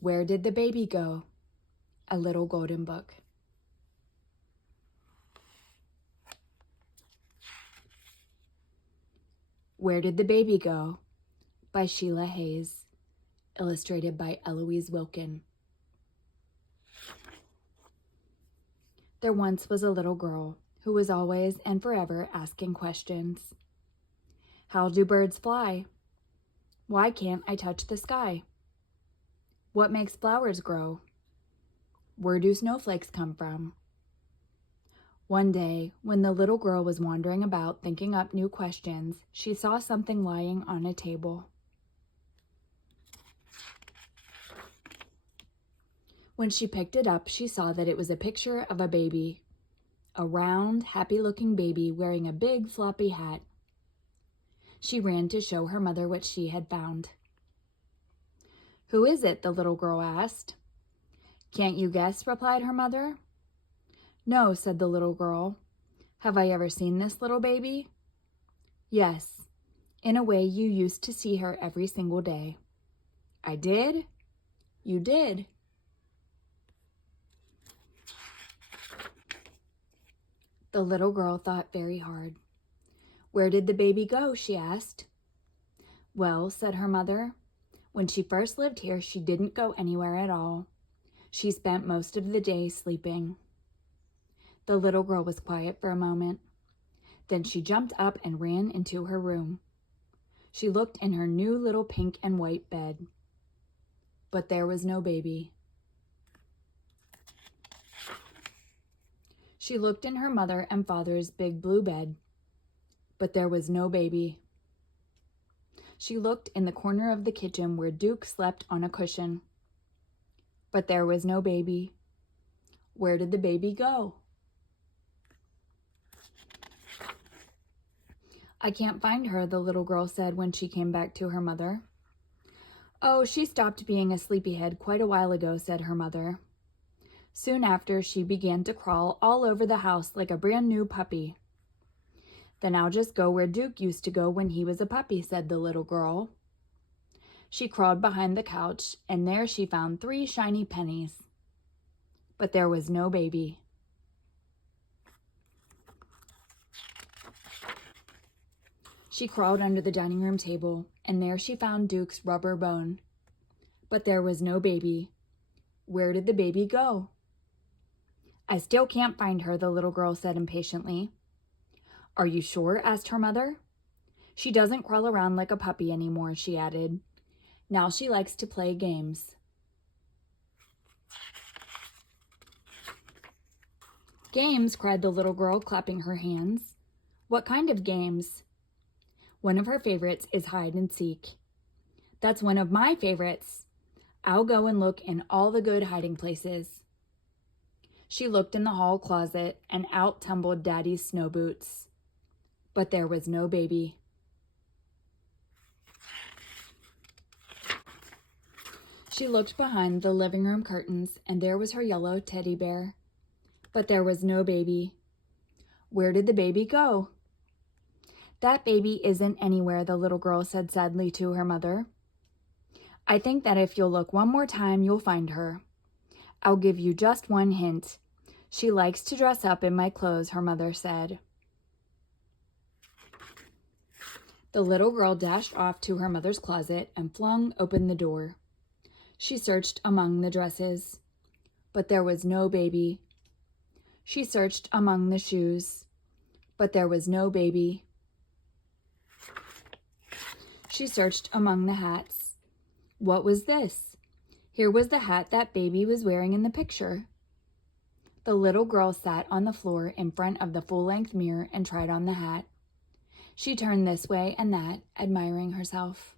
Where did the baby go? A Little Golden Book. Where Did the Baby Go? By Sheila Hayes, illustrated by Eloise Wilkin. There once was a little girl who was always and forever asking questions. How do birds fly? Why can't I touch the sky? What makes flowers grow? Where do snowflakes come from? One day, when the little girl was wandering about thinking up new questions, she saw something lying on a table. When she picked it up, she saw that it was a picture of a baby, a round, happy-looking baby wearing a big floppy hat. She ran to show her mother what she had found. Who is it? The little girl asked. Can't you guess? Replied her mother. No, said the little girl. Have I ever seen this little baby? Yes, in a way you used to see her every single day. I did? You did. The little girl thought very hard. Where did the baby go? She asked. Well, said her mother, when she first lived here, she didn't go anywhere at all. She spent most of the day sleeping. The little girl was quiet for a moment. Then she jumped up and ran into her room. She looked in her new little pink and white bed. But there was no baby. She looked in her mother and father's big blue bed. But there was no baby. She looked in the corner of the kitchen where Duke slept on a cushion. But there was no baby. Where did the baby go? I can't find her, the little girl said when she came back to her mother. Oh, she stopped being a sleepyhead quite a while ago, said her mother. Soon after, she began to crawl all over the house like a brand new puppy. Then I'll just go where Duke used to go when he was a puppy, said the little girl. She crawled behind the couch, and there she found 3 shiny pennies. But there was no baby. She crawled under the dining room table, and there she found Duke's rubber bone. But there was no baby. Where did the baby go? I still can't find her, the little girl said impatiently. Are you sure? Asked her mother. She doesn't crawl around like a puppy anymore, she added. Now she likes to play games. Games, cried the little girl, clapping her hands. What kind of games? One of her favorites is hide and seek. That's one of my favorites. I'll go and look in all the good hiding places. She looked in the hall closet, and out tumbled Daddy's snow boots. But there was no baby. She looked behind the living room curtains, and there was her yellow teddy bear. But there was no baby. Where did the baby go? That baby isn't anywhere, the little girl said sadly to her mother. I think that if you'll look one more time, you'll find her. I'll give you just one hint. She likes to dress up in my clothes, her mother said. The little girl dashed off to her mother's closet and flung open the door. She searched among the dresses, but there was no baby. She searched among the shoes, but there was no baby. She searched among the hats. What was this? Here was the hat that baby was wearing in the picture. The little girl sat on the floor in front of the full-length mirror and tried on the hat. She turned this way and that, admiring herself.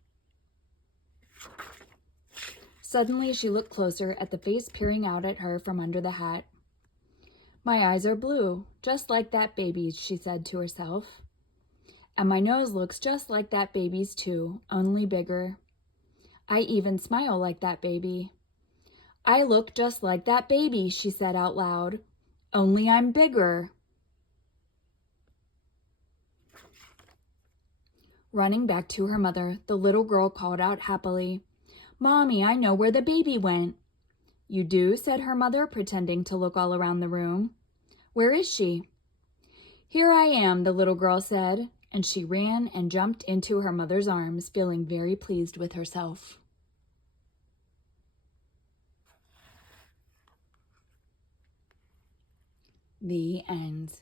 Suddenly, she looked closer at the face peering out at her from under the hat. My eyes are blue, just like that baby's, she said to herself. And my nose looks just like that baby's too, only bigger. I even smile like that baby. I look just like that baby, she said out loud, only I'm bigger. Running back to her mother, the little girl called out happily, "Mommy, I know where the baby went." "You do?" said her mother, pretending to look all around the room. "Where is she?" "Here I am," the little girl said, and she ran and jumped into her mother's arms, feeling very pleased with herself. The end.